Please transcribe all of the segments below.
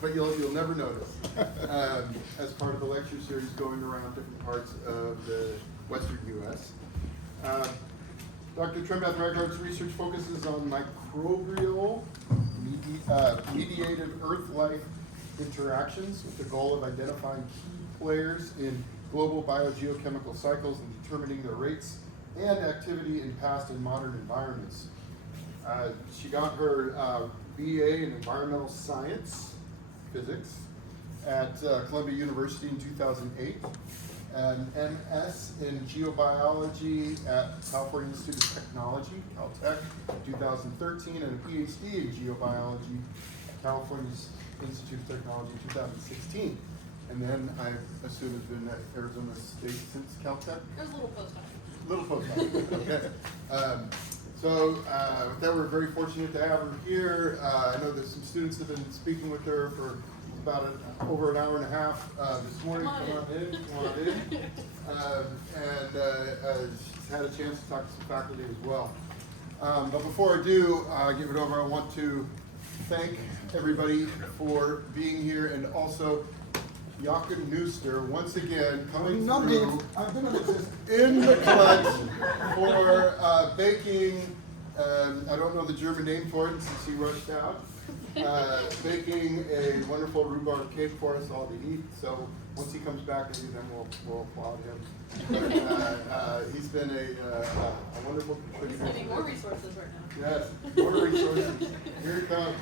but you'll never notice. As part of a lecture series going around different parts of the western U.S. Dr. Trembath-Reichert's research focuses on microbial mediated Earth life interactions with the goal of identifying key players in global biogeochemical cycles and determining their rates and activity in past and modern environments. She got her BA in Environmental Science, Physics, at Columbia University in 2008, an MS in Geobiology at California Institute of Technology, Caltech, 2013, and a PhD in Geobiology at California Institute of Technology, 2016. And then I assume it's been at Arizona State since Caltech? There's a little postdoc. Little postdoc, okay. So with that, we're very fortunate to have her here. I know that some students have been speaking with her for about over an hour and a half this morning. Come on in. She's had a chance to talk to some faculty as well. But before I do give it over, I want to thank everybody for being here, and also Jakob Neuster once again coming through in the clutch for baking, I don't know the German name for it since he rushed out, baking a wonderful rhubarb cake for us all to eat. So once he comes back, maybe then we'll applaud him. But, he's been a wonderful contributor. He's getting more resources right now. Yes, more resources. Here it comes.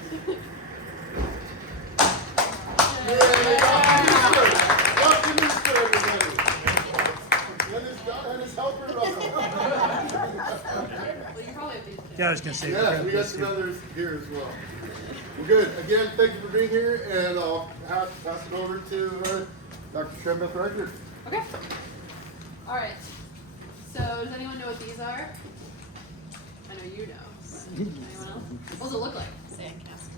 Yeah, I was going to say. Yeah, we got some others here as well. Well, good. Again, thank you for being here, and I'll pass it over to Dr. Trembath-Reichert. Okay. All right. So, does anyone know what these are? I know you know. Anyone else? What does it look like? Sandcastle.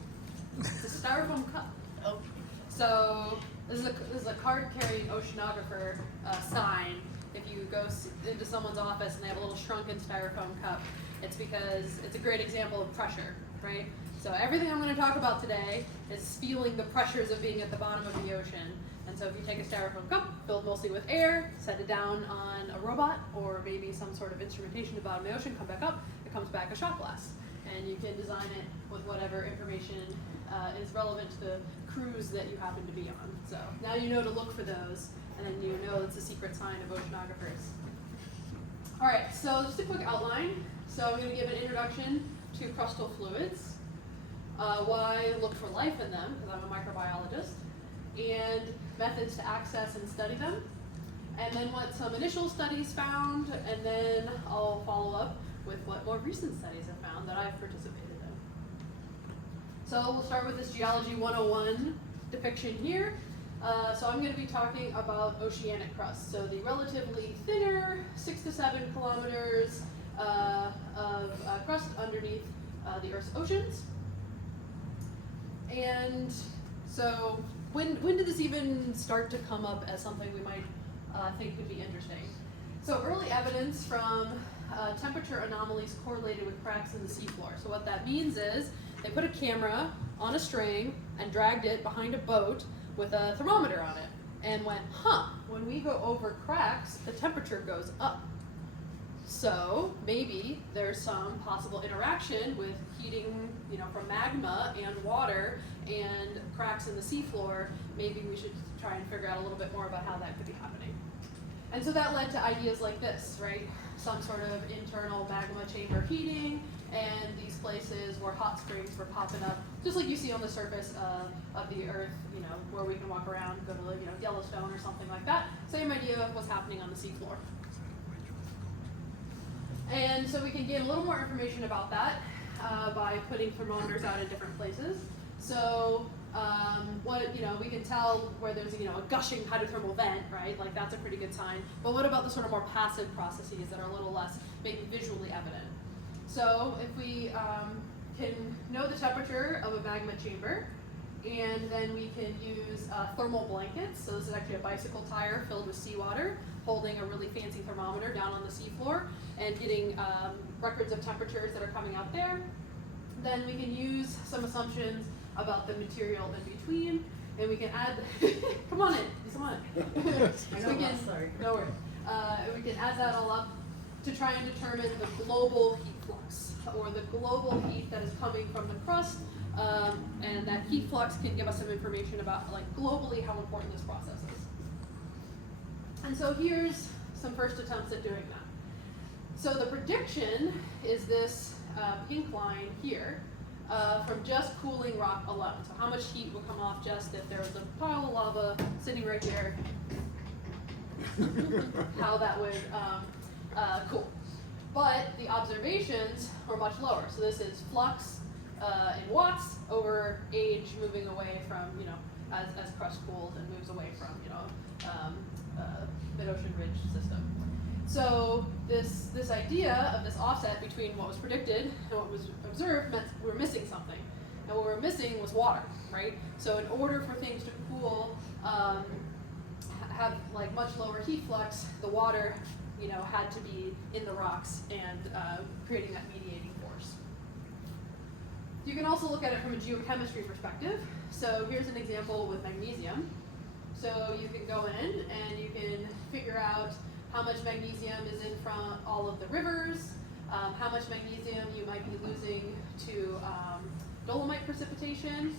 It's a styrofoam cup. Oh. So this is a card-carrying oceanographer sign. If you go into someone's office and they have a little shrunken styrofoam cup, it's because it's a great example of pressure, right? So everything I'm going to talk about today is feeling the pressures of being at the bottom of the ocean. And so if you take a styrofoam cup filled mostly with air, set it down on a robot or maybe some sort of instrumentation at the bottom of the ocean, come back up, it comes back a shot glass. And you can design it with whatever information is relevant to the cruise that you happen to be on. So now you know to look for those, and then you know it's a secret sign of oceanographers. All right, so just a quick outline. So I'm going to give an introduction to crustal fluids, why look for life in them, because I'm a microbiologist, and methods to access and study them, and then what some initial studies found, and then I'll follow up with what more recent studies have found that I've participated in. So we'll start with this Geology 101 depiction here. So I'm going to be talking about oceanic crust. So the relatively thinner 6 to 7 kilometers of crust underneath the Earth's oceans. And so when did this even start to come up as something we might think would be interesting? So early evidence from temperature anomalies correlated with cracks in the seafloor. So what that means is they put a camera on a string and dragged it behind a boat with a thermometer on it and went, when we go over cracks, the temperature goes up. So maybe there's some possible interaction with heating, from magma and water and cracks in the seafloor. Maybe we should try and figure out a little bit more about how that could be happening. And so that led to ideas like this, right? Some sort of internal magma chamber heating, and these places where hot springs were popping up, just like you see on the surface of the Earth, where we can walk around, go to Yellowstone or something like that. Same idea of what's happening on the seafloor. And so we can get a little more information about that by putting thermometers out at different places. So we can tell where there's a gushing hydrothermal vent, right? Like that's a pretty good sign. But what about the sort of more passive processes that are a little less maybe visually evident? So if we can know the temperature of a magma chamber, and then we can use thermal blankets. So this is actually a bicycle tire filled with seawater, holding a really fancy thermometer down on the seafloor, and getting records of temperatures that are coming out there. Then we can use some assumptions about the material in between. can add, come on in, come on in. I know, We can- sorry. No worries. We can add that all up to try and determine the global heat flux, or the global heat that is coming from the crust, and that heat flux can give us some information about, like, globally how important this process is. And so here's some first attempts at doing that. So the prediction is this pink line here, from just cooling rock alone. So how much heat would come off just if there was a pile of lava sitting right here, how that would cool. But the observations were much lower. So this is flux in watts over age moving away from, as crust cools and moves away from, mid-ocean ridge system. So this idea of this offset between what was predicted and what was observed meant we were missing something. And what we were missing was water, right? So in order for things to cool, have like much lower heat flux, the water, had to be in the rocks and creating that mediating force. You can also look at it from a geochemistry perspective. So here's an example with magnesium. So you can go in and you can figure out how much magnesium is in from all of the rivers, how much magnesium you might be losing to dolomite precipitation,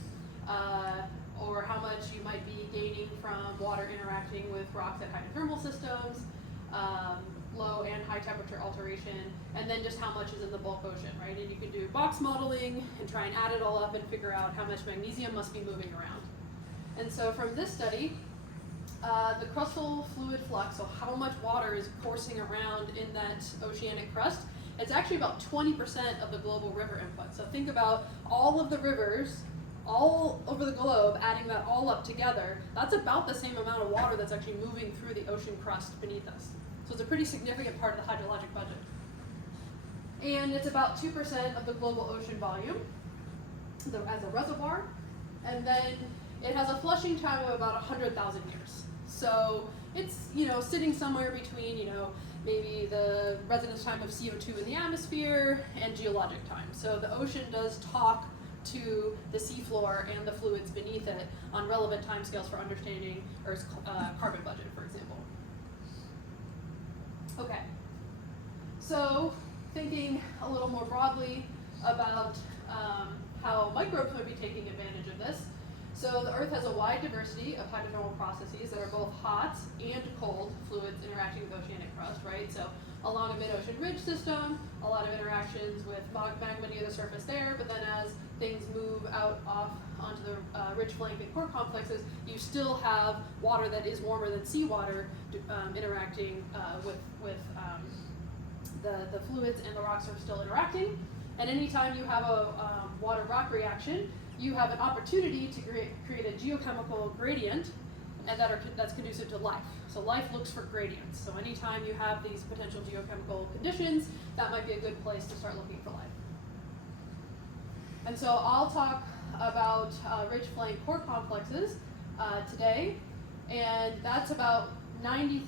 or how much you might be gaining from water interacting with rocks at hydrothermal systems, low and high temperature alteration, and then just how much is in the bulk ocean, right? And you can do box modeling and try and add it all up and figure out how much magnesium must be moving around. And so from this study, the crustal fluid flux, so how much water is coursing around in that oceanic crust, it's actually about 20% of the global river input. So think about all of the rivers all over the globe, adding that all up together, that's about the same amount of water that's actually moving through the ocean crust beneath us. So it's a pretty significant part of the hydrologic budget. And it's about 2% of the global ocean volume as a reservoir. And then it has a flushing time of about 100,000 years. So it's, sitting somewhere between, maybe the residence time of CO2 in the atmosphere and geologic time. So the ocean does talk to the seafloor and the fluids beneath it on relevant timescales for understanding Earth's carbon budget, for example. Okay, so thinking a little more broadly about how microbes might be taking advantage of this. So the Earth has a wide diversity of hydrothermal processes that are both hot and cold fluids interacting with oceanic crust, right? So along a mid-ocean ridge system, a lot of interactions with magma near the surface there, but then as things move out off onto the ridge flank and core complexes, you still have water that is warmer than seawater interacting with the fluids, and the rocks are still interacting. And anytime you have a water-rock reaction, you have an opportunity to create a geochemical gradient and that's conducive to life. So life looks for gradients. So anytime you have these potential geochemical conditions, that might be a good place to start looking for life. And so I'll talk about ridge flank core complexes today, and that's about 90%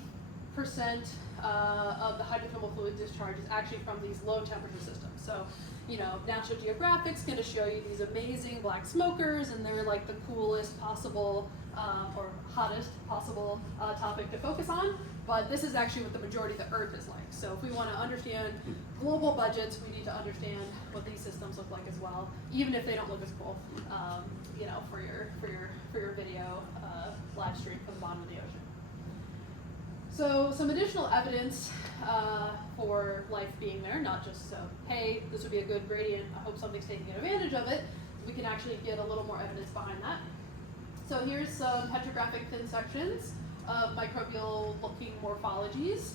of the hydrothermal fluid discharge is actually from these low temperature systems. So, National Geographic's going to show you these amazing black smokers, and they're like the coolest possible or hottest possible topic to focus on. But this is actually what the majority of the Earth is like. So if we want to understand global budgets, we need to understand what these systems look like as well, even if they don't look as cool. For your video live stream from the bottom of the ocean. So some additional evidence for life being there, not just so, hey, this would be a good gradient, I hope something's taking advantage of it. We can actually get a little more evidence behind that. So here's some petrographic thin sections of microbial-looking morphologies.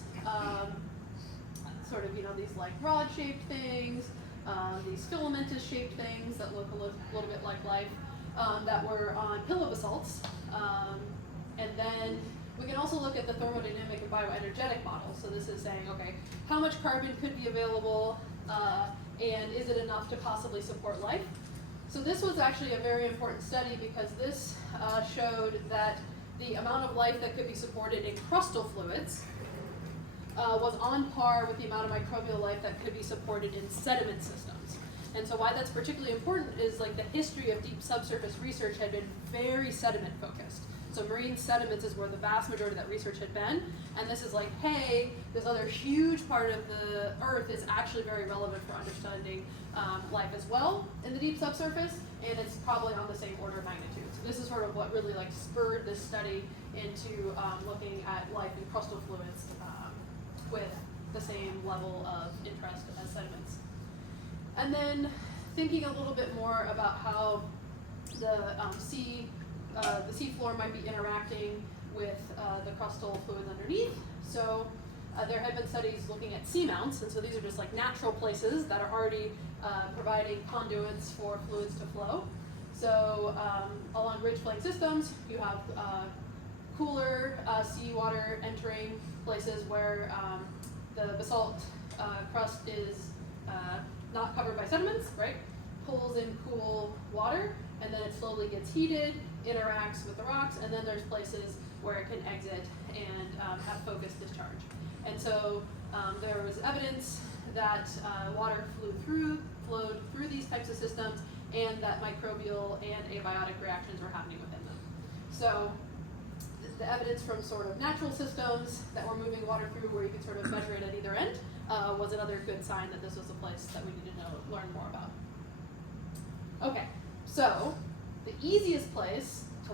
Sort of, these like rod-shaped things, these filamentous-shaped things that look a little bit like life, that were on pillow basalts. And then we can also look at the thermodynamic and bioenergetic models. So this is saying, okay, how much carbon could be available, and is it enough to possibly support life? So this was actually a very important study because this showed that the amount of life that could be supported in crustal fluids was on par with the amount of microbial life that could be supported in sediment systems. And so why that's particularly important is like the history of deep subsurface research had been very sediment focused. So marine sediments is where the vast majority of that research had been. And this is like, hey, this other huge part of the Earth is actually very relevant for understanding life as well in the deep subsurface, and it's probably on the same order of magnitude. So this is sort of what really like spurred this study into looking at life in crustal fluids with the same level of interest as sediments. And then thinking a little bit more about how the seafloor might be interacting with the crustal fluids underneath. So there have been studies looking at seamounts, and so these are just like natural places that are already providing conduits for fluids to flow. So along ridge flank systems, you have cooler seawater entering places where the basalt crust is not covered by sediments, right? Pulls in cool water, and then it slowly gets heated, interacts with the rocks, and then there's places where it can exit and have focused discharge. And so there was evidence that water flowed through these types of systems, and that microbial and abiotic reactions were happening within them. So the evidence from sort of natural systems that were moving water through, where you could sort of measure it at either end, was another good sign that this was a place that we needed to learn more about. Okay, so the easiest place to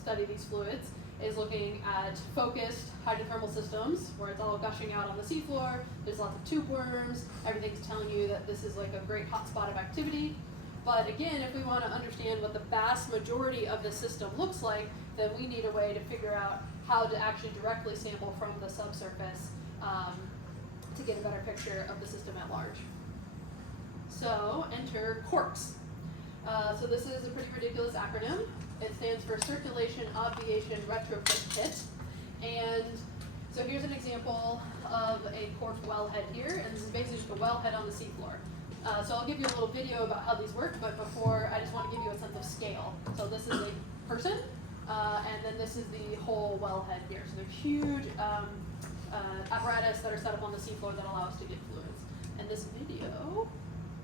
study these fluids is looking at focused hydrothermal systems, where it's all gushing out on the seafloor, there's lots of tube worms, everything's telling you that this is like a great hotspot of activity. But again, if we want to understand what the vast majority of the system looks like, then we need a way to figure out how to actually directly sample from the subsurface to get a better picture of the system at large. So enter CORCS. So this is a pretty ridiculous acronym. It stands for Circulation Obviation Retrofit Kit. And so here's an example of a corked wellhead here, and this is basically just a wellhead on the seafloor. So I'll give you a little video about how these work, but before, I just want to give you a sense of scale. So this is a person, and then this is the whole wellhead here. So they're huge apparatus that are set up on the seafloor that allow us to get fluids. And this video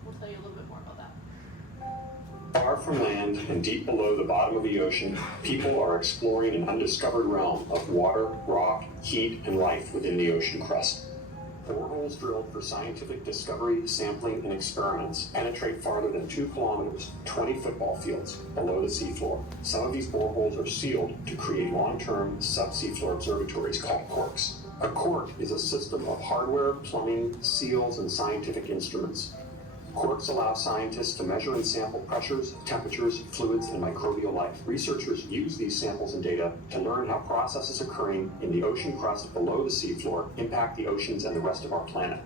will tell you a little bit more about that. Far from land and deep below the bottom of the ocean, people are exploring an undiscovered realm of water, rock, heat, and life within the ocean crust. Boreholes drilled for scientific discovery, sampling, and experiments penetrate farther than 2 kilometers, 20 football fields, below the seafloor. Some of these boreholes are sealed to create long-term subseafloor observatories called CORCs. A CORC is a system of hardware, plumbing, seals, and scientific instruments. CORCs allow scientists to measure and sample pressures, temperatures, fluids, and microbial life. Researchers use these samples and data to learn how processes occurring in the ocean crust below the seafloor impact the oceans and the rest of our planet.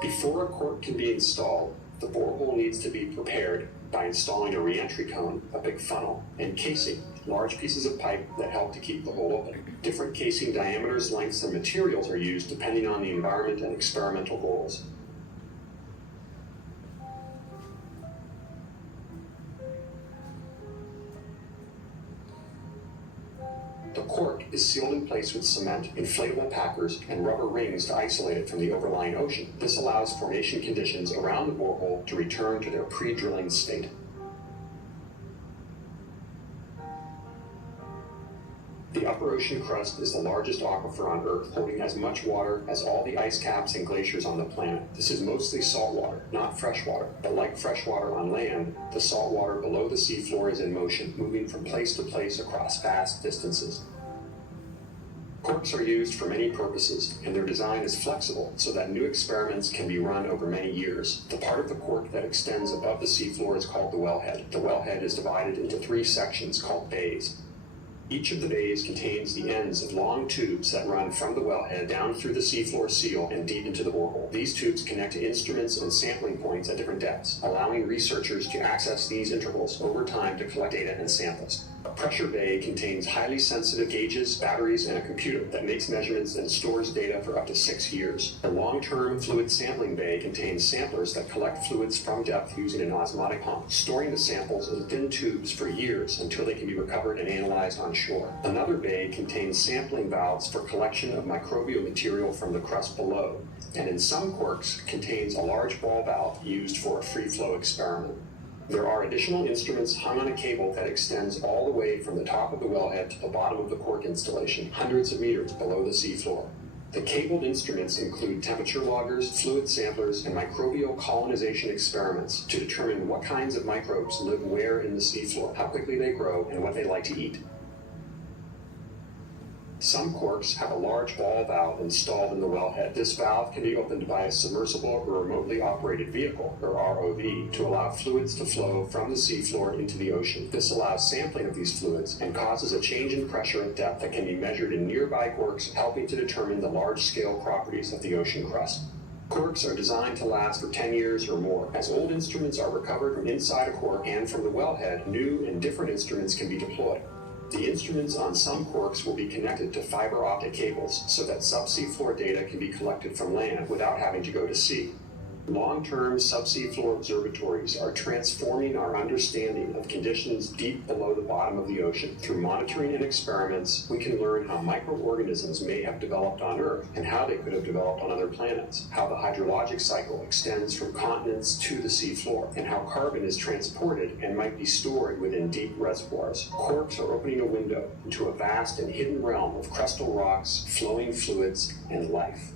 Before a CORC can be installed, the borehole needs to be prepared by installing a re-entry cone, a big funnel, and casing, large pieces of pipe that help to keep the hole open. Different casing diameters, lengths, and materials are used depending on the environment and experimental goals. The cork is sealed in place with cement, inflatable packers, and rubber rings to isolate it from the overlying ocean. This allows formation conditions around the borehole to return to their pre-drilling state. The upper ocean crust is the largest aquifer on Earth, holding as much water as all the ice caps and glaciers on the planet. This is mostly salt water, not fresh water. But like fresh water on land, the salt water below the seafloor is in motion, moving from place to place across vast distances. Corks are used for many purposes, and their design is flexible so that new experiments can be run over many years. The part of the cork that extends above the seafloor is called the wellhead. The wellhead is divided into 3 sections called bays. Each of the bays contains the ends of long tubes that run from the wellhead down through the seafloor seal and deep into the borehole. These tubes connect to instruments and sampling points at different depths, allowing researchers to access these intervals over time to collect data and samples. A pressure bay contains highly sensitive gauges, batteries, and a computer that makes measurements and stores data for up to 6 years. A long-term fluid sampling bay contains samplers that collect fluids from depth using an osmotic pump, storing the samples in thin tubes for years until they can be recovered and analyzed on shore. Another bay contains sampling valves for collection of microbial material from the crust below, and in some corks contains a large ball valve used for a free flow experiment. There are additional instruments hung on a cable that extends all the way from the top of the wellhead to the bottom of the cork installation, hundreds of meters below the seafloor. The cabled instruments include temperature loggers, fluid samplers, and microbial colonization experiments to determine what kinds of microbes live where in the seafloor, how quickly they grow, and what they like to eat. Some corks have a large ball valve installed in the wellhead. This valve can be opened by a submersible or remotely operated vehicle, or ROV, to allow fluids to flow from the seafloor into the ocean. This allows sampling of these fluids and causes a change in pressure at depth that can be measured in nearby corks, helping to determine the large-scale properties of the ocean crust. Corks are designed to last for 10 years or more. As old instruments are recovered from inside a cork and from the wellhead, new and different instruments can be deployed. The instruments on some corks will be connected to fiber optic cables so that subsea floor data can be collected from land without having to go to sea. Long-term subsea floor observatories are transforming our understanding of conditions deep below the bottom of the ocean. Through monitoring and experiments, we can learn how microorganisms may have developed on Earth and how they could have developed on other planets, how the hydrologic cycle extends from continents to the seafloor, and how carbon is transported and might be stored within deep reservoirs. Corks are opening a window into a vast and hidden realm of crustal rocks, flowing fluids, and life.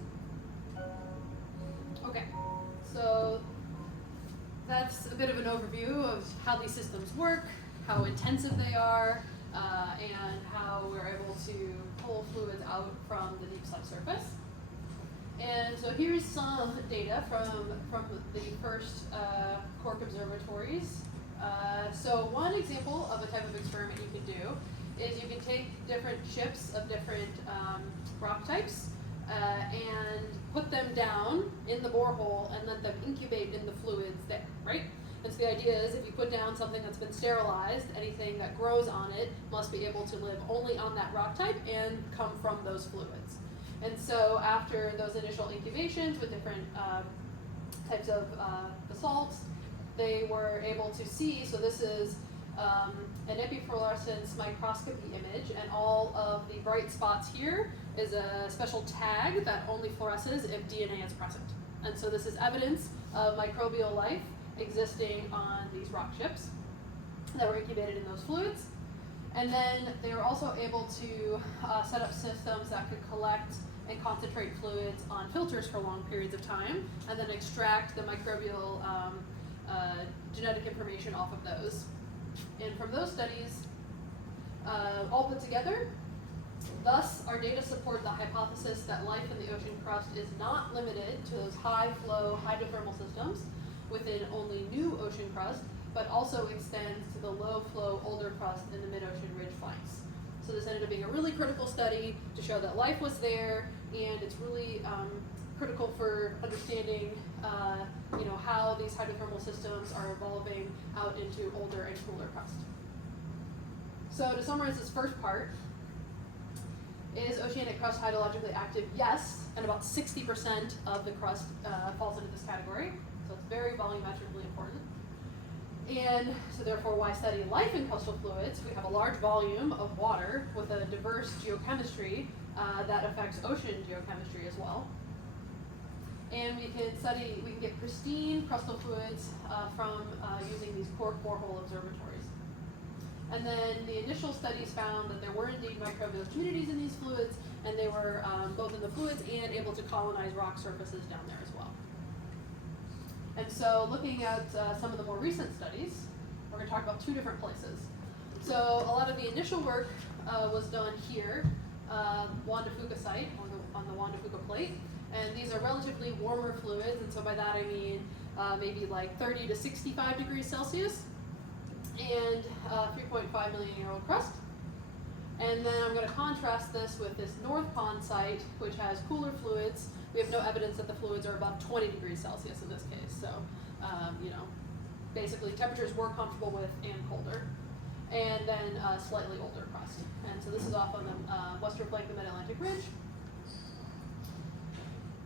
Okay, so that's a bit of an overview of how these systems work, how intensive they are, and how we're able to pull fluids out from the deep subsurface. And so here's some data from the first cork observatories. So one example of a type of experiment you can do is you can take different chips of different rock types and put them down in the borehole and let them incubate in the fluids there, right? And so the idea is if you put down something that's been sterilized, anything that grows on it must be able to live only on that rock type and come from those fluids. And so after those initial incubations with different types of basalts, they were able to see, so this is an epifluorescence microscopy image, and all of the bright spots here is a special tag that only fluoresces if DNA is present. And so this is evidence of microbial life existing on these rock chips that were incubated in those fluids. And then they were also able to set up systems that could collect and concentrate fluids on filters for long periods of time, and then extract the microbial genetic information off of those. And from those studies, all put together, thus our data support the hypothesis that life in the ocean crust is not limited to those high-flow hydrothermal systems within only new ocean crust, but also extends to the low-flow older crust in the mid-ocean ridge flanks. So this ended up being a really critical study to show that life was there, and it's really critical for understanding how these hydrothermal systems are evolving out into older and cooler crust. So to summarize this first part, is oceanic crust hydrologically active? Yes, and about 60% of the crust falls into this category, so it's very volumetrically important. And so therefore, why study life in crustal fluids? We have a large volume of water with a diverse geochemistry that affects ocean geochemistry as well. And we can get pristine crustal fluids from using these cork borehole observatories. And then the initial studies found that there were indeed microbial communities in these fluids, and they were both in the fluids and able to colonize rock surfaces down there as well. And so looking at some of the more recent studies, we're going to talk about two different places. So a lot of the initial work was done here, Juan de Fuca site, on the Juan de Fuca plate. And these are relatively warmer fluids, and so by that I mean maybe like 30 to 65 degrees Celsius, and 3.5 million year old crust. And then I'm going to contrast this with this North Pond site, which has cooler fluids. We have no evidence that the fluids are above 20 degrees Celsius in this case. So, basically temperatures we're comfortable with and colder. and then a slightly older crust. And so this is off on the western flank of the Mid-Atlantic Ridge.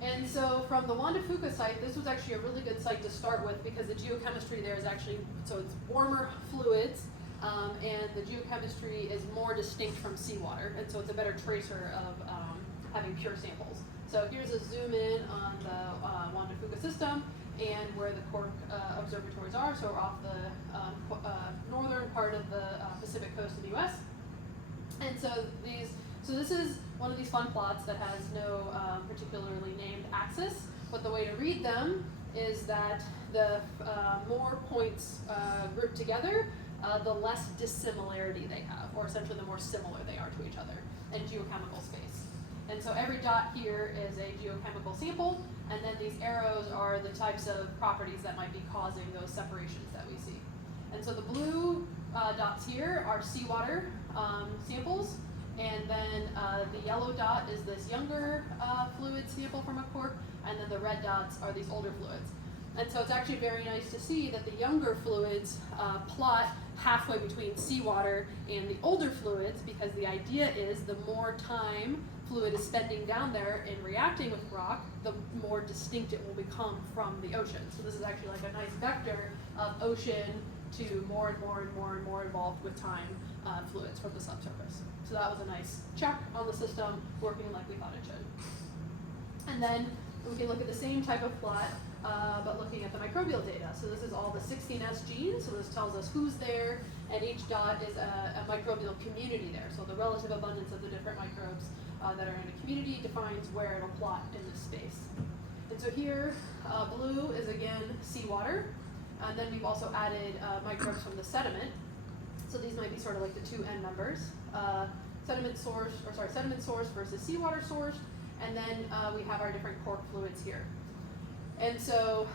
And so from the Juan de Fuca site, this was actually a really good site to start with because the geochemistry there is actually, so it's warmer fluids, and the geochemistry is more distinct from seawater, and so it's a better tracer of having pure samples. So here's a zoom in on the Juan de Fuca system and where the Cork observatories are. So we're off the northern part of the Pacific coast of the U.S. And so this is one of these fun plots that has no particularly named axis, but the way to read them is that the more points grouped together, the less dissimilarity they have, or essentially the more similar they are to each other in geochemical space. And so every dot here is a geochemical sample, and then these arrows are the types of properties that might be causing those separations that we see. And so the blue dots here are seawater samples, and then the yellow dot is this younger fluid sample from a cork, and then the red dots are these older fluids. And so it's actually very nice to see that the younger fluids plot halfway between seawater and the older fluids, because the idea is the more time fluid is spending down there and reacting with rock, the more distinct it will become from the ocean. So this is actually like a nice vector of ocean to more and more and more and more involved with time fluids from the subsurface. So that was a nice check on the system, working like we thought it should. And then we can look at the same type of plot, but looking at the microbial data. So this is all the 16S genes, so this tells us who's there, and each dot is a microbial community there. So the relative abundance of the different microbes that are in a community defines where it'll plot in this space. And so here, blue is again seawater, and then we've also added microbes from the sediment. So these might be sort of like the two end members. Sediment source versus seawater source, and then we have our different cork fluids here. And so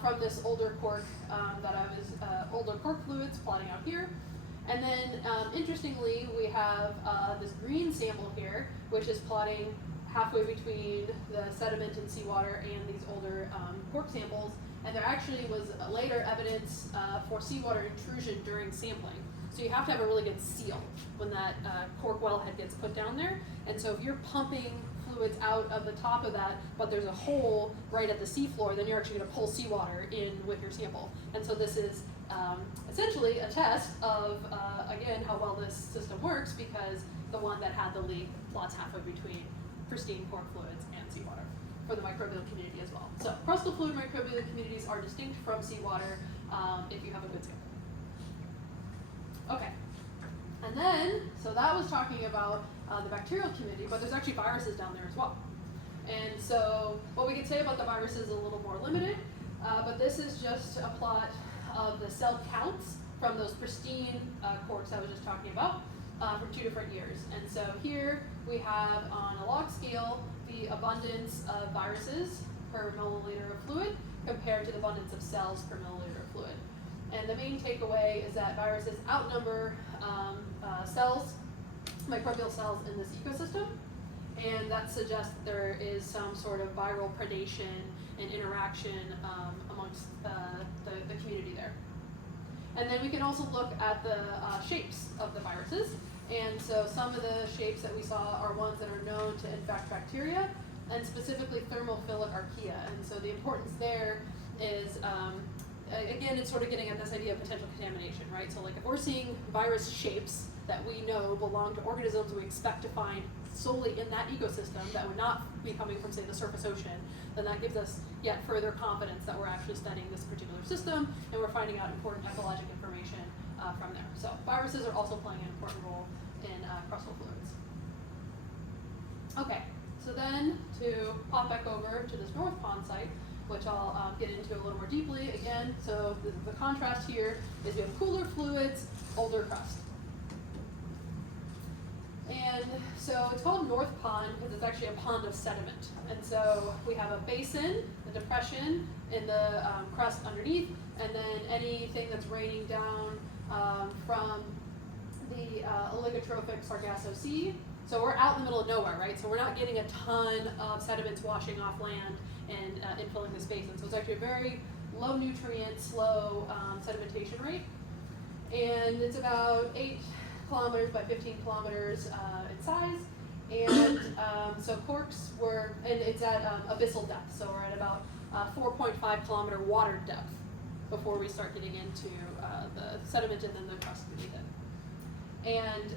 from this older cork older cork fluids plotting out here. And then interestingly, we have this green sample here, which is plotting halfway between the sediment and seawater and these older cork samples. And there actually was later evidence for seawater intrusion during sampling. So you have to have a really good seal when that cork wellhead gets put down there. And so if you're pumping fluids out of the top of that, but there's a hole right at the seafloor, then you're actually going to pull seawater in with your sample. And so this is essentially a test of, again, how well this system works, because the one that had the leak plots halfway between pristine cork fluids and seawater for the microbial community as well. So crustal fluid microbial communities are distinct from seawater if you have a good sample. Okay, and then, so that was talking about the bacterial community, but there's actually viruses down there as well. And so what we can say about the viruses is a little more limited, but this is just a plot of the cell counts from those pristine corks I was just talking about from 2 different years. And so here we have on a log scale the abundance of viruses per milliliter of fluid compared to the abundance of cells per milliliter of fluid. And the main takeaway is that viruses outnumber cells, microbial cells in this ecosystem, and that suggests that there is some sort of viral predation and interaction amongst the community there. And then we can also look at the shapes of the viruses, and so some of the shapes that we saw are ones that are known to infect bacteria, and specifically thermophilic archaea. And so the importance there is again, it's sort of getting at this idea of potential contamination, right? So like if we're seeing virus shapes that we know belong to organisms we expect to find solely in that ecosystem that would not be coming from, say, the surface ocean, then that gives us yet further confidence that we're actually studying this particular system and we're finding out important ecologic information from there. So viruses are also playing an important role in crustal fluids. Okay, so then to pop back over to this North Pond site, which I'll get into a little more deeply again. So the contrast here is we have cooler fluids, older crust. And so it's called North Pond because it's actually a pond of sediment. And so we have a basin, a depression in the crust underneath, and then anything that's raining down from the oligotrophic Sargasso Sea. So we're out in the middle of nowhere, right? So we're not getting a ton of sediments washing off land and infilling this basin. So it's actually a very low nutrient, slow sedimentation rate. And it's about 8 kilometers by 15 kilometers in size. And so corks were, and it's at abyssal depth, so we're at about 4.5 kilometer water depth before we start getting into the sediment and then the crust beneath it. And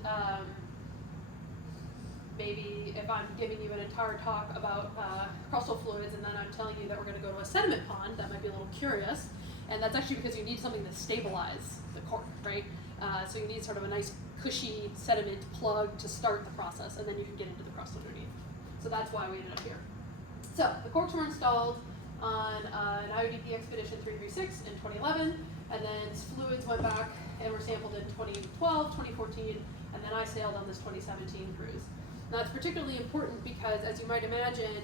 maybe if I'm giving you an entire talk about crustal fluids and then I'm telling you that we're going to go to a sediment pond, that might be a little curious. And that's actually because you need something to stabilize the cork, right? So you need sort of a nice cushy sediment plug to start the process, and then you can get into the crust underneath. So that's why we ended up here. So the corks were installed on an IODP expedition 336 in 2011, and then fluids went back and were sampled in 2012, 2014, and then I sailed on this 2017 cruise. Now that's particularly important because, as you might imagine,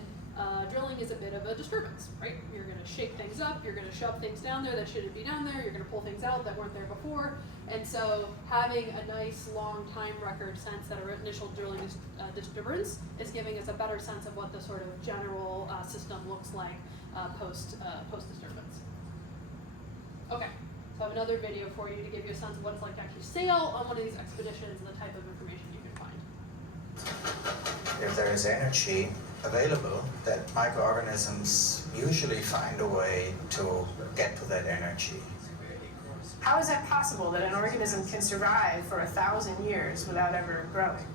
drilling is a bit of a disturbance, right? You're going to shake things up, you're going to shove things down there that shouldn't be down there, you're going to pull things out that weren't there before, and so having a nice long time record sense that our initial drilling disturbance is giving us a better sense of what the sort of general system looks like post disturbance. Okay, so I have another video for you to give you a sense of what it's like to actually sail on one of these expeditions and the type of information you can find. If there is energy available, that microorganisms usually find a way to get to that energy. How is that possible that an organism can survive for 1,000 years without ever growing?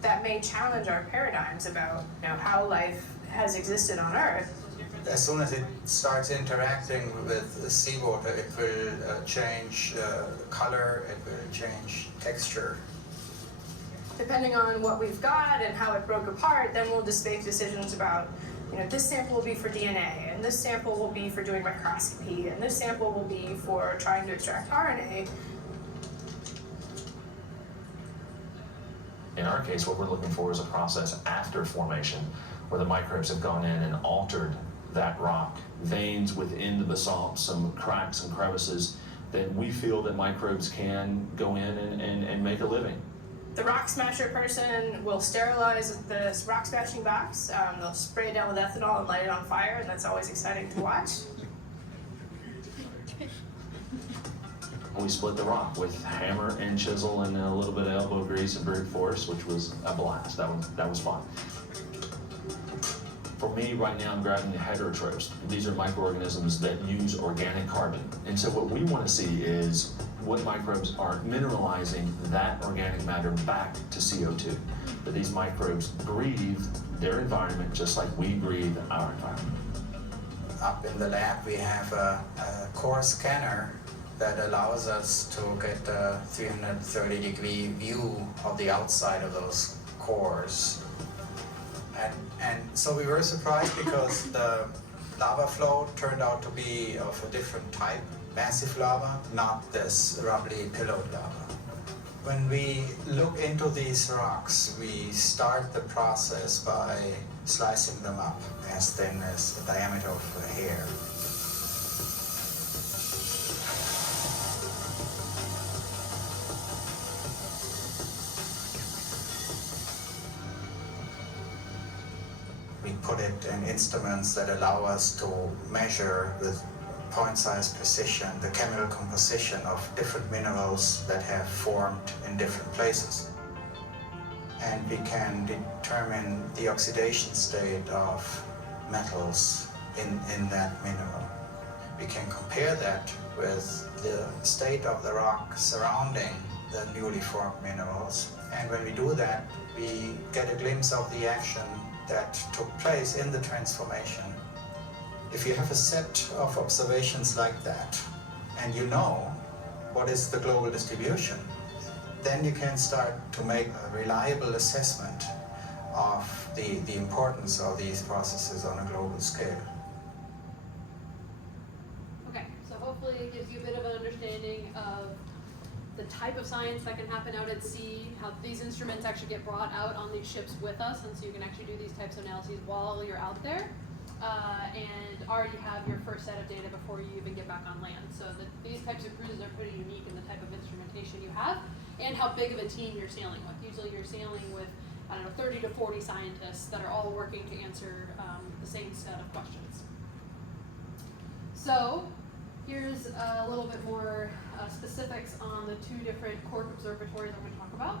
That may challenge our paradigms about how life has existed on Earth. As soon as it starts interacting with the seawater, it will change color, it will change texture. Depending on what we've got and how it broke apart, then we'll just make decisions about, this sample will be for DNA, and this sample will be for doing microscopy, and this sample will be for trying to extract RNA. In our case, what we're looking for is a process after formation, where the microbes have gone in and altered that rock, veins within the basalt, some cracks and crevices, that we feel that microbes can go in and make a living. The rock smasher person will sterilize the rock smashing box. They'll spray it down with ethanol and light it on fire, and that's always exciting to watch. We split the rock with hammer and chisel and a little bit of elbow grease and brute force, which was a blast. That was fun. For me, right now, I'm grabbing the heterotrophs. These are microorganisms that use organic carbon. And so what we want to see is what microbes are mineralizing that organic matter back to CO2. That these microbes breathe their environment just like we breathe our environment. Up in the lab, we have a core scanner that allows us to get a 330-degree view of the outside of those cores. And so we were surprised because the lava flow turned out to be of a different type, massive lava, not this rubbly pillowed lava. When we look into these rocks, we start the process by slicing them up as thin as the diameter of a hair. We put it in instruments that allow us to measure with point-size precision the chemical composition of different minerals that have formed in different places. And we can determine the oxidation state of metals in that mineral. We can compare that with the state of the rock surrounding the newly formed minerals. And when we do that, we get a glimpse of the action that took place in the transformation. If you have a set of observations like that, and you know what is the global distribution, then you can start to make a reliable assessment of the importance of these processes on a global scale. Okay, so hopefully it gives you a bit of an understanding of the type of science that can happen out at sea, how these instruments actually get brought out on these ships with us, and so you can actually do these types of analyses while you're out there, and already have your first set of data before you even get back on land. So these types of cruises are pretty unique in the type of instrumentation you have, and how big of a team you're sailing with. Usually you're sailing with, 30 to 40 scientists that are all working to answer the same set of questions. So, Here's a little bit more specifics on the two different cork observatories I'm going to talk about.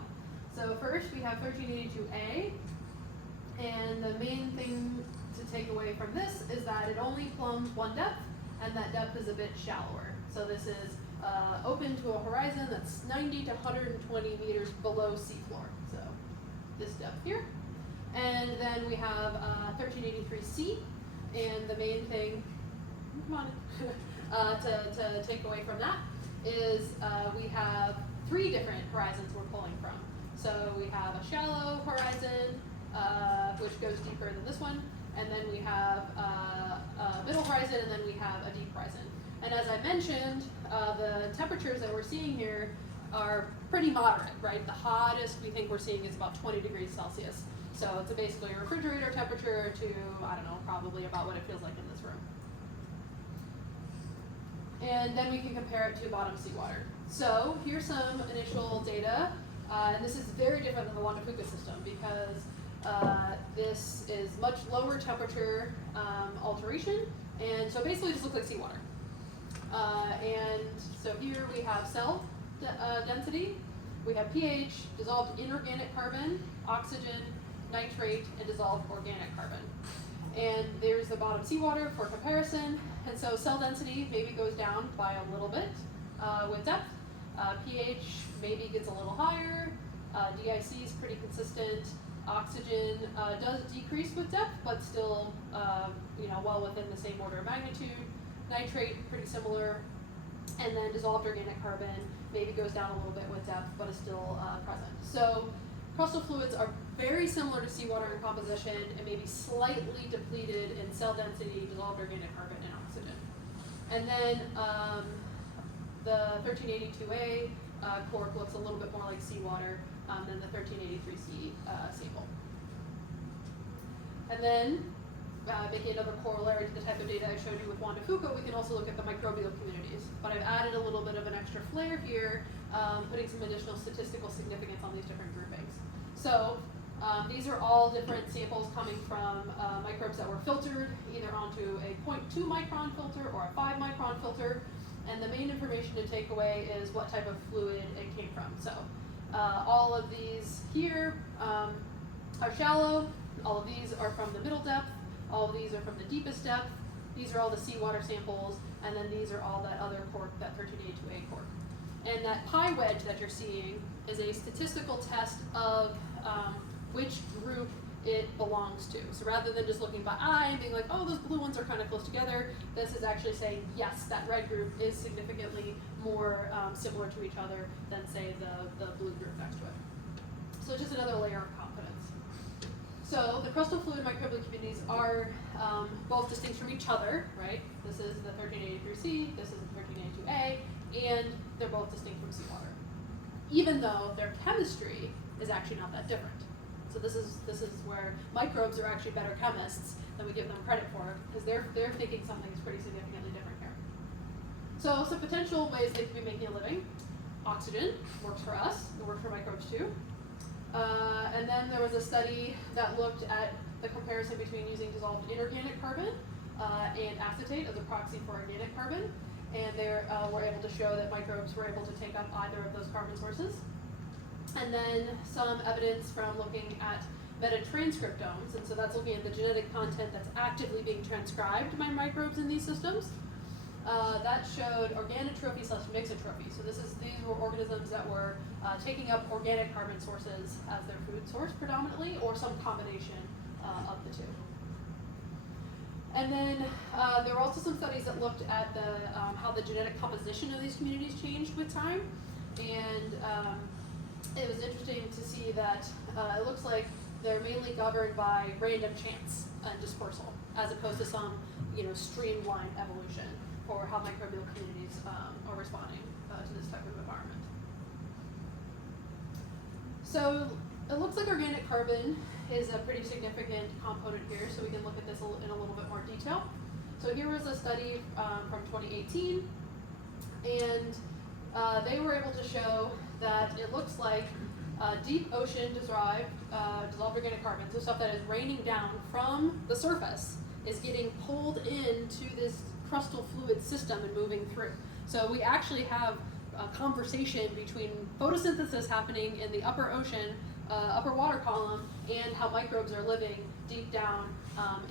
So first we have 1382A, and the main thing to take away from this is that it only plumbs one depth, and that depth is a bit shallower. So this is open to a horizon that's 90 to 120 meters below seafloor, so this depth here. And then we have 1383C, and the main thing, come on, to take away from that is we have three different horizons we're pulling from. So we have a shallow horizon, which goes deeper than this one, and then we have a middle horizon, and then we have a deep horizon. And as I mentioned, the temperatures that we're seeing here are pretty moderate, right? The hottest we think we're seeing is about 20 degrees Celsius. So it's basically a refrigerator temperature to, I don't know, probably about what it feels like in this room. And then we can compare it to bottom seawater. So here's some initial data, and this is very different than the Juan de Fuca system because this is much lower temperature alteration, and so basically just looks like seawater. And so here we have cell density, we have pH, dissolved inorganic carbon, oxygen, nitrate, and dissolved organic carbon. And there's the bottom seawater for comparison. And so cell density maybe goes down by a little bit with depth. pH maybe gets a little higher. DIC is pretty consistent. Oxygen does decrease with depth, but still, well within the same order of magnitude. Nitrate, pretty similar. And then dissolved organic carbon maybe goes down a little bit with depth, but is still present. So crustal fluids are very similar to seawater in composition and maybe slightly depleted in cell density, dissolved organic carbon, and oxygen. And then the 1382A cork looks a little bit more like seawater than the 1383C sample. And then, making another corollary to the type of data I showed you with Juan de Fuca, we can also look at the microbial communities. But I've added a little bit of an extra flair here, putting some additional statistical significance on these different groupings. So these are all different samples coming from microbes that were filtered either onto a 0.2 micron filter or a 5 micron filter. And the main information to take away is what type of fluid it came from. So all of these here are shallow. All of these are from the middle depth. All of these are from the deepest depth. These are all the seawater samples. And then these are all that other cork, that 1382A cork. And that pi wedge that you're seeing is a statistical test of which group it belongs to. So rather than just looking by eye and being like, oh, those blue ones are kind of close together, this is actually saying, yes, that red group is significantly more similar to each other than, say, the blue group next to it. So just another layer of confidence. So the crustal fluid microbial communities are both distinct from each other, right? This is the 1383C, this is the 1382A, and they're both distinct from seawater, even though their chemistry is actually not that different. So this is where microbes are actually better chemists than we give them credit for, because they're thinking something is pretty significantly different here. So some potential ways they could be making a living. Oxygen works for us, it works for microbes too. And then there was a study that looked at the comparison between using dissolved inorganic carbon and acetate as a proxy for organic carbon. And they were able to show that microbes were able to take up either of those carbon sources. And then some evidence from looking at metatranscriptomes, and so that's looking at the genetic content that's actively being transcribed by microbes in these systems. That showed organotrophy/mixotrophy. So these were organisms that were taking up organic carbon sources as their food source predominantly, or some combination of the two. And then there were also some studies that looked at how the genetic composition of these communities changed with time. And it was interesting to see that it looks like they're mainly governed by random chance and dispersal, as opposed to some streamlined evolution for how microbial communities are responding to this type of environment. So it looks like organic carbon is a pretty significant component here, so we can look at this in a little bit more detail. So here was a study from 2018, and they were able to show that it looks like deep ocean dissolved organic carbon, so stuff that is raining down from the surface, is getting pulled into this crustal fluid system and moving through. So we actually have a conversation between photosynthesis happening in the upper ocean, upper water column, and how microbes are living deep down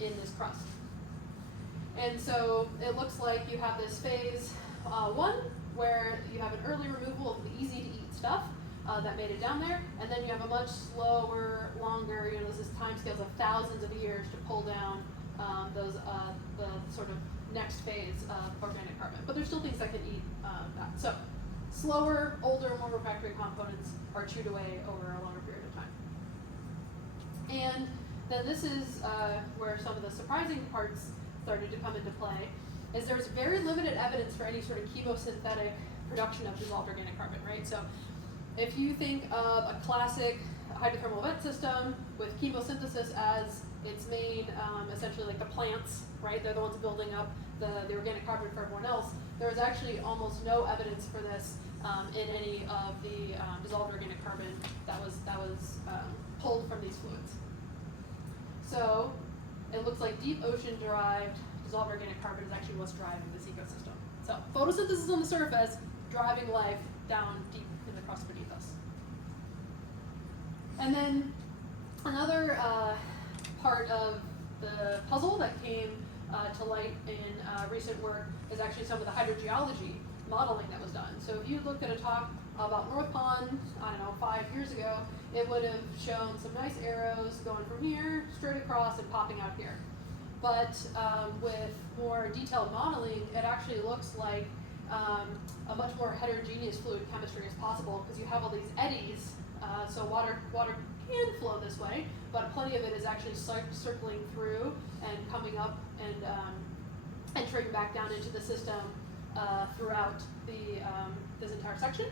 in this crust. And so it looks like you have this phase 1, where you have an early removal of the easy to eat stuff that made it down there, and then you have a much slower, longer, this is time scales of thousands of years to pull down the sort of next phase of organic carbon. But there's still things that can eat that. So slower, older, more refractory components are chewed away over a longer period of time. And then this is where some of the surprising parts started to come into play, is there's very limited evidence for any sort of chemosynthetic production of dissolved organic carbon, right? So if you think of a classic hydrothermal vent system with chemosynthesis as its main, essentially like the plants, right? They're the ones building up the organic carbon for everyone else. There is actually almost no evidence for this in any of the dissolved organic carbon that was pulled from these fluids. So it looks like deep ocean derived dissolved organic carbon is actually what's driving this ecosystem. So photosynthesis on the surface, driving life down deep in the crust beneath us. And then another part of the puzzle that came to light in recent work is actually some of the hydrogeology modeling that was done. So if you looked at a talk about North Pond, 5 years ago, it would have shown some nice arrows going from here, straight across, and popping out here. But with more detailed modeling, it actually looks like a much more heterogeneous fluid chemistry is possible, because you have all these eddies. So water can flow this way, but plenty of it is actually circling through and coming up and entering back down into the system throughout this entire section.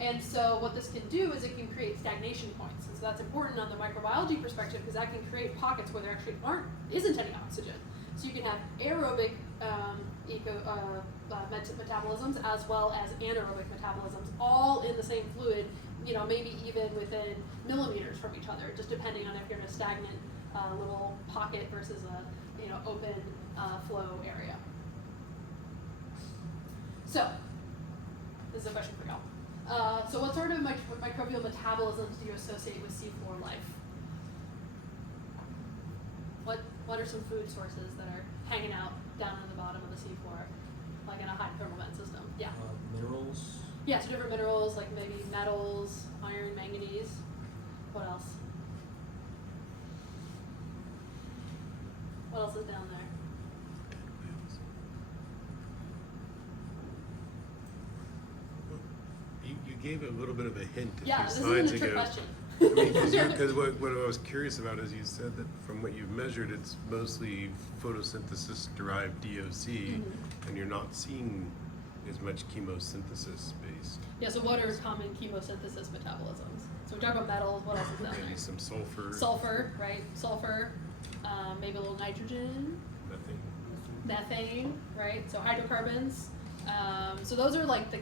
And so what this can do is it can create stagnation points. And so that's important on the microbiology perspective, because that can create pockets where there actually isn't any oxygen. So you can have aerobic metabolisms as well as anaerobic metabolisms, all in the same fluid, maybe even within millimeters from each other, just depending on if you're in a stagnant little pocket versus a open flow area. So this is a question for y'all. So what sort of microbial metabolisms do you associate with seafloor life? What are some food sources that are hanging out down on the bottom of the seafloor, like in a hydrothermal vent system? Yeah. Minerals. Yeah, so different minerals, like maybe metals, iron, manganese. What else? What else is down there? You gave a little bit of a hint a Yeah, few this slides isn't a trick ago. question. Because what I was curious about is you said that from what you've measured, it's mostly photosynthesis derived DOC, and you're not seeing as much chemosynthesis based. Yeah, so what are common chemosynthesis metabolisms? So we talk about metals, what else is down Maybe there? some sulfur, Sulfur, right? Sulfur, maybe a little nitrogen, methane, right? So hydrocarbons. So those are like the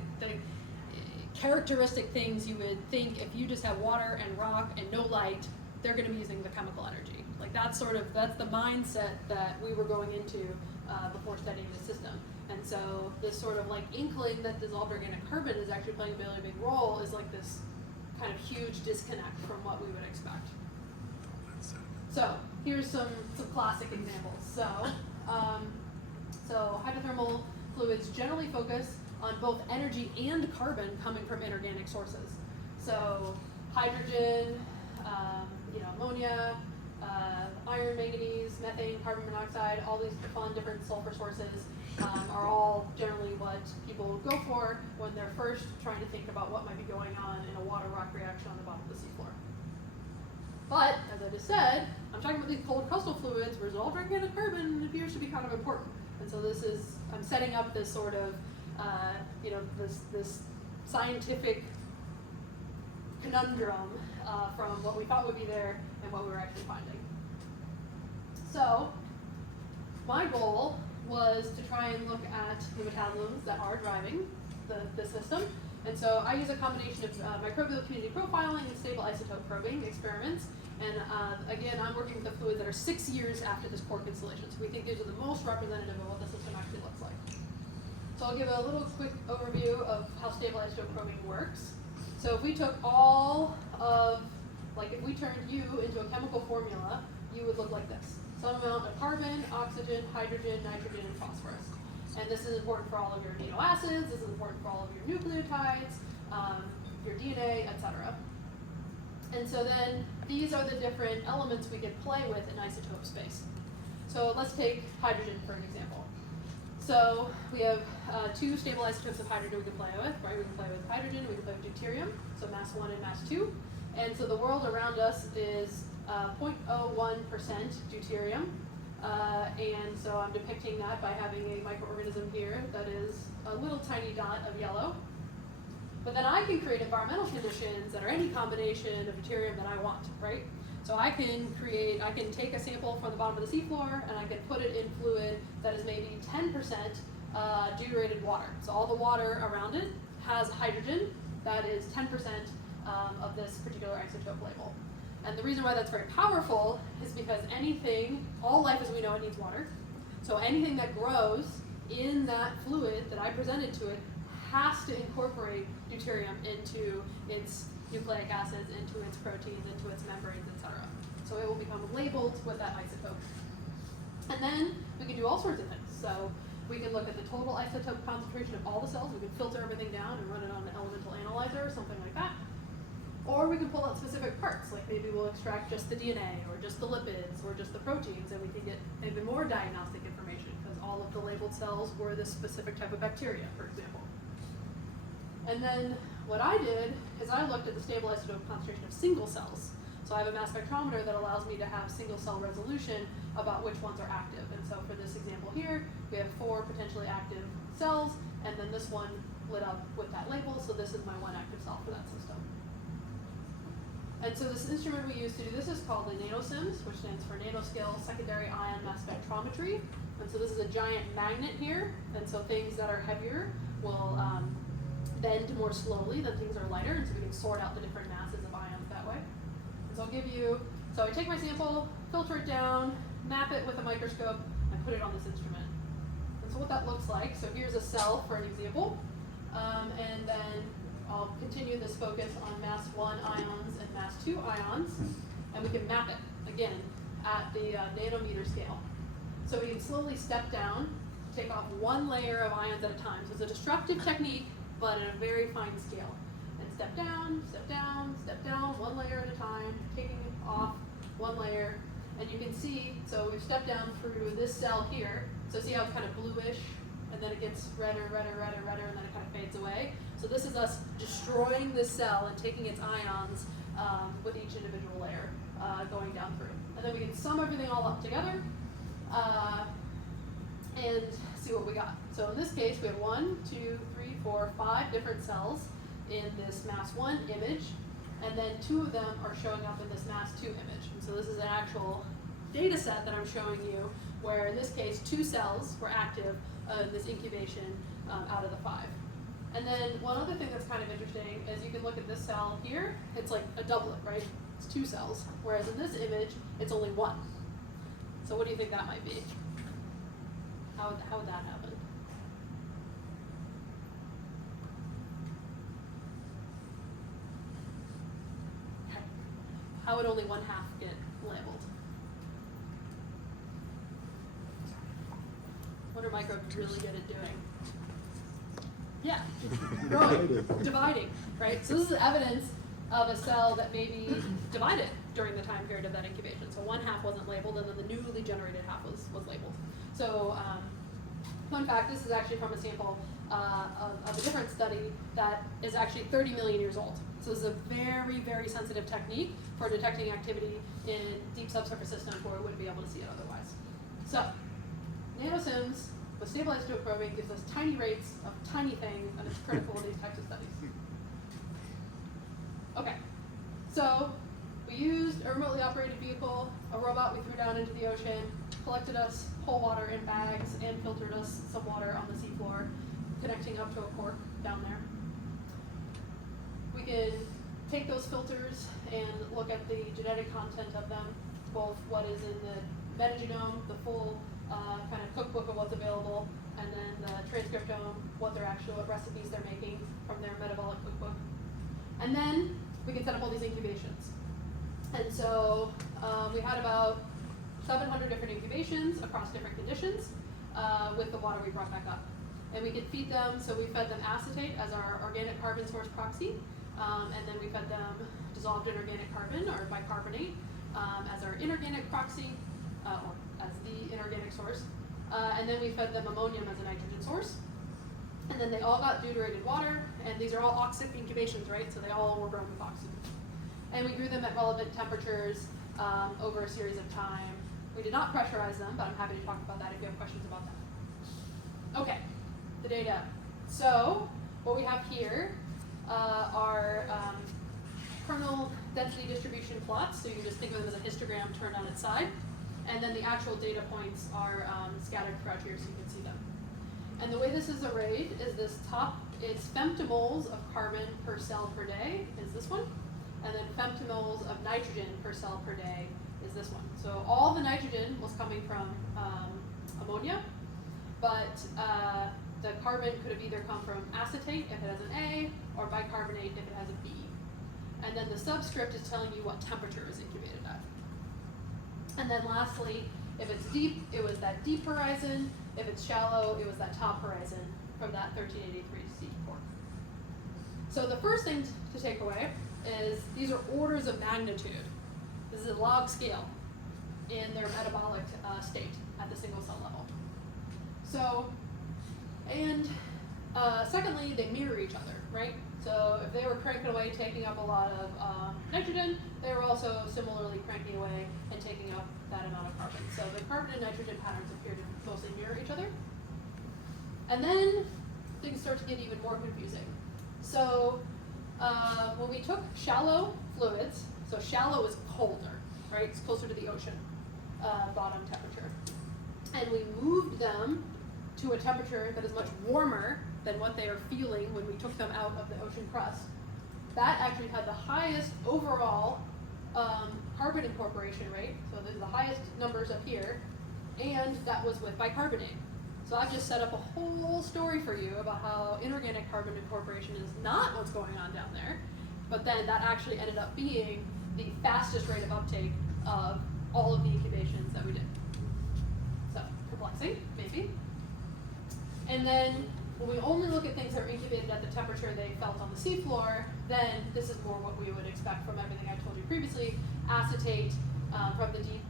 characteristic things you would think if you just have water and rock and no light, they're going to be using the chemical energy. Like that's the mindset that we were going into before studying the system. And so this sort of like inkling that dissolved organic carbon is actually playing a really big role is like this kind of huge disconnect from what we would expect. So here's some classic examples. So hydrothermal fluids generally focus on both energy and carbon coming from inorganic sources. So hydrogen, ammonia, iron, manganese, methane, carbon monoxide, all these fun different sulfur sources are all generally what people go for when they're first trying to think about what might be going on in a water-rock reaction on the bottom of the seafloor. But, as I just said, I'm talking about these cold crustal fluids where dissolved organic carbon appears to be kind of important. And so I'm setting up this sort of, this scientific conundrum from what we thought would be there and what we were actually finding. So, my goal was to try and look at the metabolisms that are driving the system. And so I use a combination of microbial community profiling and stable isotope probing experiments. And again, I'm working with the fluids that are 6 years after this core installation. So we think these are the most representative of what the system actually looks like. So I'll give a little quick overview of how stable isotope probing works. So if we took all of, like if we turned you into a chemical formula, you would look like this. Some amount of carbon, oxygen, hydrogen, nitrogen, and phosphorus. And this is important for all of your amino acids, this is important for all of your nucleotides, your DNA, etc. And so then these are the different elements we can play with in isotope space. So let's take hydrogen for an example. So we have two stable isotopes of hydrogen we can play with, right? We can play with hydrogen, we can play with deuterium, so mass 1 and mass 2. And so the world around us is 0.01% deuterium. And so I'm depicting that by having a microorganism here that is a little tiny dot of yellow. But then I can create environmental conditions that are any combination of deuterium that I want, right? So I can take a sample from the bottom of the seafloor and I can put it in fluid that is maybe 10% deuterated water. So all the water around it has hydrogen that is 10% of this particular isotope label. And the reason why that's very powerful is because all life as we know it needs water. So anything that grows in that fluid that I presented to it has to incorporate deuterium into its nucleic acids, into its proteins, into its membranes, etc. So it will become labeled with that isotope. And then we can do all sorts of things. So we can look at the total isotope concentration of all the cells. We can filter everything down and run it on an elemental analyzer or something like that. Or we can pull out specific parts, like maybe we'll extract just the DNA or just the lipids or just the proteins, and we can get even more diagnostic information because all of the labeled cells were this specific type of bacteria, for example. And then what I did is I looked at the stable isotope concentration of single cells. So I have a mass spectrometer that allows me to have single cell resolution about which ones are active. And so for this example here, we have 4 potentially active cells, and then this one lit up with that label, so this is my one active cell for that system. And so this instrument we use to do this is called the NanoSIMS, which stands for Nanoscale Secondary Ion Mass Spectrometry. And so this is a giant magnet here, and so things that are heavier will bend more slowly than things that are lighter, and so we can sort out the different masses of ions that way. And so I'll give you, so I take my sample, filter it down, map it with a microscope, and put it on this instrument. And so what that looks like, so here's a cell for an example, and then I'll continue this focus on mass 1 ions and mass 2 ions, and we can map it, again, at the nanometer scale. So we can slowly step down, take off one layer of ions at a time. So it's a destructive technique, but at a very fine scale. And step down, step down, step down, one layer at a time, taking off one layer. And you can see, so we've stepped down through this cell here. So see how it's kind of bluish, and then it gets redder, redder, redder, redder, and then it kind of fades away. So this is us destroying this cell and taking its ions with each individual layer going down through. And then we can sum everything all up together and see what we got. So in this case, we have 1, 2, 3, 4, 5 different cells in this mass 1 image, and then 2 of them are showing up in this mass 2 image. And so this is an actual data set that I'm showing you, where in this case 2 cells were active in this incubation out of the 5. And then one other thing that's kind of interesting is you can look at this cell here, it's like a doublet, right? It's 2 cells, whereas in this image, it's only 1. So what do you think that might be? How would that happen? How would only 1/2 get labeled? What are microbes really good at doing? Yeah, growing, dividing, right? So this is evidence of a cell that maybe divided during the time period of that incubation. So 1/2 wasn't labeled, and then the newly generated half was labeled. So fun fact, this is actually from a sample of a different study that is actually 30 million years old. So this is a very, very sensitive technique for detecting activity in deep subsurface systems where we wouldn't be able to see it otherwise. So NanoSIMS with stable isotope probing gives us tiny rates of tiny things, and it's critical in these types of studies. Okay, so we used a remotely operated vehicle, a robot we threw down into the ocean, collected us whole water in bags, and filtered us some water on the seafloor, connecting up to a cork down there. We can take those filters and look at the genetic content of them, both what is in the metagenome, the full kind of cookbook of what's available, and then the transcriptome, what recipes they're making from their metabolic cookbook. And then we can set up all these incubations. And so we had about 700 different incubations across different conditions with the water we brought back up. And we could feed them, so we fed them acetate as our organic carbon source proxy, and then we fed them dissolved inorganic carbon, or bicarbonate, as our inorganic proxy, or as the inorganic source. And then we fed them ammonium as a nitrogen source. And then they all got deuterated water, and these are all oxic incubations, right? So they all were grown with oxygen. And we grew them at relevant temperatures over a series of time. We did not pressurize them, but I'm happy to talk about that if you have questions about that. Okay, the data. So what we have here are kernel density distribution plots. So you can just think of them as a histogram turned on its side. And then the actual data points are scattered throughout here so you can see them. And the way this is arrayed is this top is femtomoles of carbon per cell per day is this one. And then femtomoles of nitrogen per cell per day is this one. So all the nitrogen was coming from ammonia, but the carbon could have either come from acetate if it has an A, or bicarbonate if it has a B. And then the subscript is telling you what temperature is incubated at. And then lastly, if it's deep, it was that deep horizon. If it's shallow, it was that top horizon from that 1383 Seafloor. So the first thing to take away is these are orders of magnitude. This is a log scale in their metabolic state at the single cell level. So, and secondly, they mirror each other, right? So if they were cranking away, taking up a lot of nitrogen, they were also similarly cranking away and taking up that amount of carbon. So the carbon and nitrogen patterns appear to mostly mirror each other. And then things start to get even more confusing. So when we took shallow fluids, so shallow is colder, right? It's closer to the ocean bottom temperature. And we moved them to a temperature that is much warmer than what they are feeling when we took them out of the ocean crust. That actually had the highest overall carbon incorporation rate, so there's the highest numbers up here, and that was with bicarbonate. So I've just set up a whole story for you about how inorganic carbon incorporation is not what's going on down there, but then that actually ended up being the fastest rate of uptake of all of the incubations that we did. So, perplexing, maybe. And then when we only look at things that are incubated at the temperature they felt on the seafloor, then this is more what we would expect from everything I told you previously. Acetate from the deep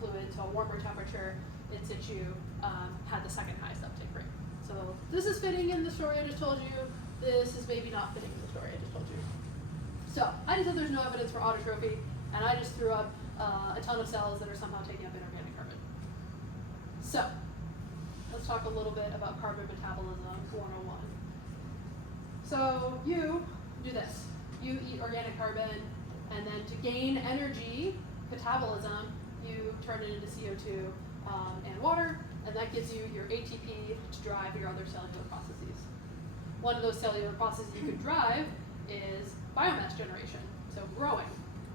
fluid to a warmer temperature in situ had the second highest uptake rate. So this is fitting in the story I just told you. This is maybe not fitting in the story I just told you. So I just said there's no evidence for autotrophy, and I just threw up a ton of cells that are somehow taking up inorganic carbon. So let's talk a little bit about carbon metabolism 101. So you do this. You eat organic carbon, and then to gain energy, catabolism, you turn it into CO2 and water, and that gives you your ATP to drive your other cellular processes. One of those cellular processes you could drive is biomass generation, so growing.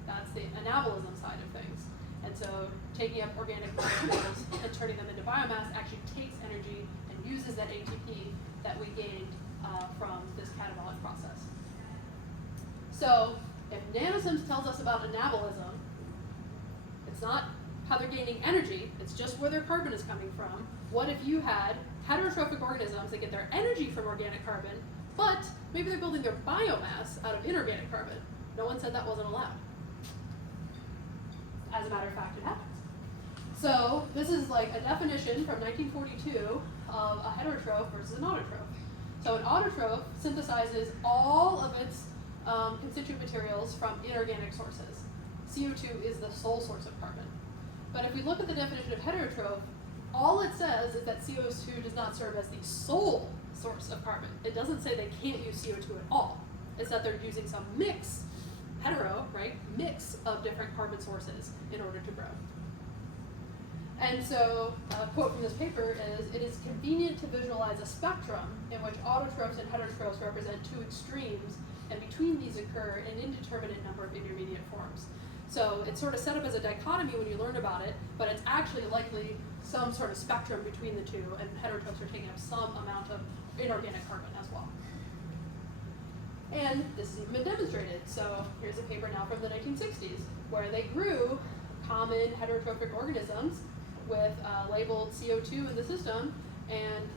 That's the anabolism side of things. And so taking up organic molecules and turning them into biomass actually takes energy and uses that ATP that we gained from this catabolic process. So if Nanosims tells us about anabolism, it's not how they're gaining energy, it's just where their carbon is coming from. What if you had heterotrophic organisms that get their energy from organic carbon, but maybe they're building their biomass out of inorganic carbon? No one said that wasn't allowed. As a matter of fact, it happens. So this is like a definition from 1942 of a heterotroph versus an autotroph. So an autotroph synthesizes all of its constituent materials from inorganic sources. CO2 is the sole source of carbon. But if we look at the definition of heterotroph, all it says is that CO2 does not serve as the sole source of carbon. It doesn't say they can't use CO2 at all. It's that they're using some mix, hetero, right, mix of different carbon sources in order to grow. And so a quote from this paper is, "It is convenient to visualize a spectrum in which autotrophs and heterotrophs represent two extremes, and between these occur an indeterminate number of intermediate forms." So it's sort of set up as a dichotomy when you learn about it, but it's actually likely some sort of spectrum between the two, and heterotrophs are taking up some amount of inorganic carbon as well. And this has even been demonstrated. So here's a paper now from the 1960s where they grew common heterotrophic organisms with labeled CO2 in the system, and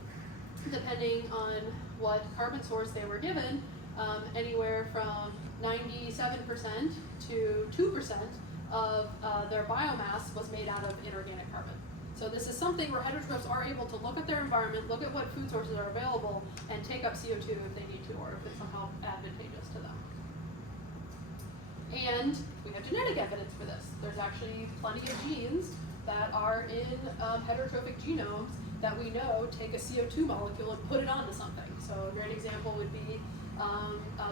depending on what carbon source they were given, anywhere from 97% to 2% of their biomass was made out of inorganic carbon. So this is something where heterotrophs are able to look at their environment, look at what food sources are available, and take up CO2 if they need to, or if it's somehow advantageous to them. And we have genetic evidence for this. There's actually plenty of genes that are in heterotrophic genomes that we know take a CO2 molecule and put it onto something. So a great example would be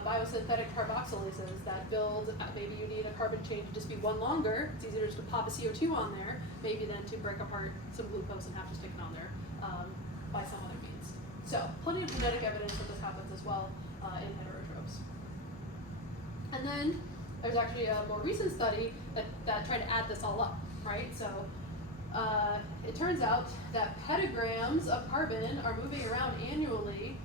biosynthetic carboxylases that build, maybe you need a carbon chain to just be one longer. It's easier just to pop a CO2 on there, maybe than to break apart some glucose and have to stick it on there by some other means. So plenty of genetic evidence that this happens as well in heterotrophs. And then there's actually a more recent study that tried to add this all up, right? So it turns out that petagrams of carbon are moving around annually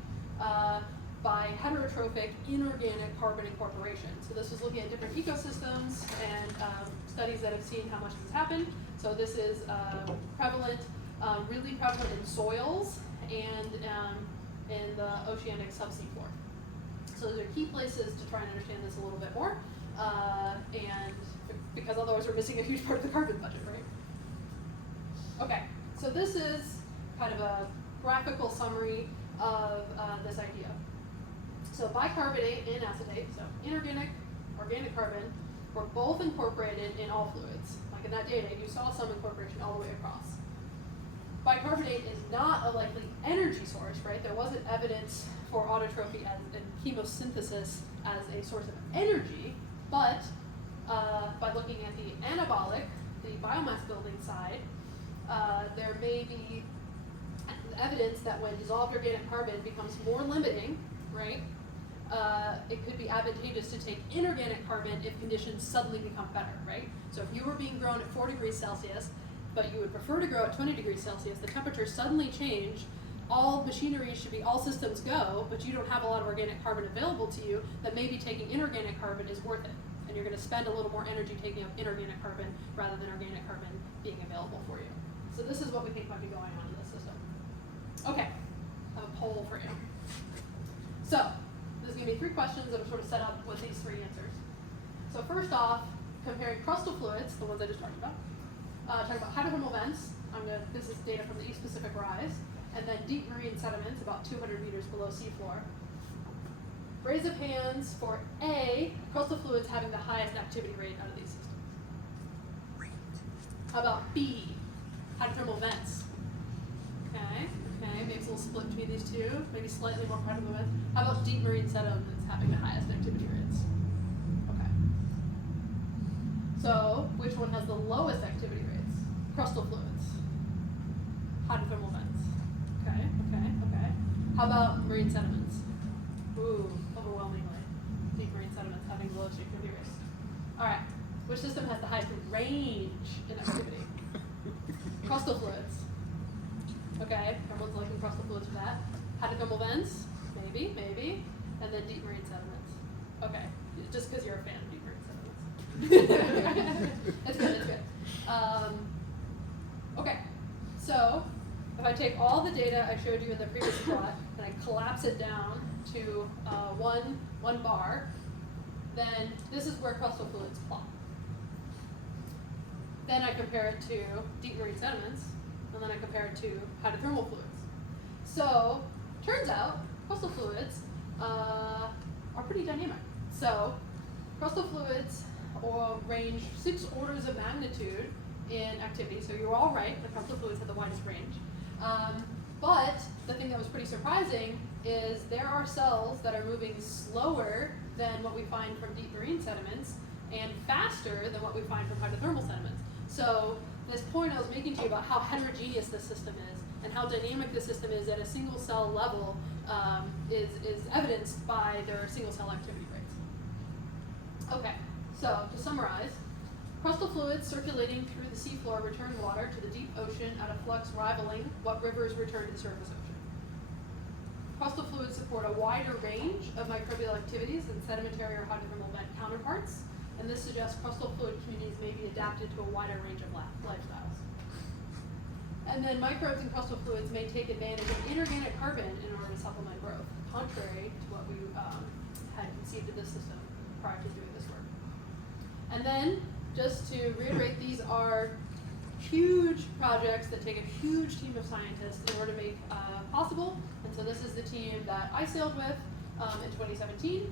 by heterotrophic inorganic carbon incorporation. So this was looking at different ecosystems and studies that have seen how much this has happened. So this is prevalent, really prevalent in soils and in the oceanic subseafloor. So those are key places to try and understand this a little bit more, and because otherwise we're missing a huge part of the carbon budget, right? Okay, so this is kind of a graphical summary of this idea. So bicarbonate and acetate, so inorganic, organic carbon, were both incorporated in all fluids. Like in that data, you saw some incorporation all the way across. Bicarbonate is not a likely energy source, right? There wasn't evidence for autotrophy and chemosynthesis as a source of energy, but by looking at the anabolic, the biomass building side, there may be evidence that when dissolved organic carbon becomes more limiting, right, it could be advantageous to take inorganic carbon if conditions suddenly become better, right? So if you were being grown at 4 degrees Celsius, but you would prefer to grow at 20 degrees Celsius, the temperature suddenly changed, all machinery should be, all systems go, but you don't have a lot of organic carbon available to you, that maybe taking inorganic carbon is worth it. And you're going to spend a little more energy taking up inorganic carbon rather than organic carbon being available for you. So this is what we think might be going on in this system. Okay, I have a poll for you. So, there's going to be 3 questions that are sort of set up with these 3 answers. So first off, comparing crustal fluids, the ones I just talked about, talking about hydrothermal vents, this is data from the East Pacific Rise, and then deep marine sediments about 200 meters below seafloor. Raise of hands for A, crustal fluids having the highest activity rate out of these systems. How about B, hydrothermal vents? Okay, maybe it's a little split between these two, maybe slightly more hydrothermal vents. How about deep marine sediments having the highest activity rates? Okay. So, which one has the lowest activity rates? Crustal fluids. Hydrothermal vents. Okay. How about marine sediments? Ooh, overwhelmingly. Deep marine sediments having the lowest activity rates. Alright, which system has the highest range in activity? Crustal fluids. Okay, everyone's liking crustal fluids for that. Hydrothermal vents? Maybe. And then deep marine sediments. Okay, just because you're a fan of deep marine sediments. It's good. Okay, so if I take all the data I showed you in the previous plot and I collapse it down to one bar, then this is where crustal fluids plot. Then I compare it to deep marine sediments, and then I compare it to hydrothermal fluids. So, turns out, crustal fluids are pretty dynamic. So, crustal fluids range 6 orders of magnitude in activity. So you're all right, the crustal fluids have the widest range. But the thing that was pretty surprising is there are cells that are moving slower than what we find from deep marine sediments and faster than what we find from hydrothermal sediments. So this point I was making to you about how heterogeneous this system is and how dynamic the system is at a single cell level is evidenced by their single cell activity rates. Okay, so to summarize, Crustal fluids circulating through the seafloor return water to the deep ocean at a flux rivaling what rivers return to the surface ocean. Crustal fluids support a wider range of microbial activities than sedimentary or hydrothermal vent counterparts, and this suggests crustal fluid communities may be adapted to a wider range of lifestyles. And then microbes in crustal fluids may take advantage of inorganic carbon in order to supplement growth, contrary to what we had conceived of this system prior to doing this work. And then, just to reiterate, these are huge projects that take a huge team of scientists in order to make possible. And so this is the team that I sailed with in 2017.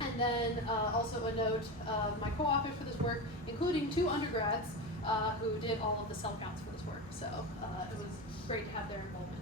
And then also a note of my co-authors for this work, including 2 undergrads who did all of the cell counts for this work. So it was great to have their involvement.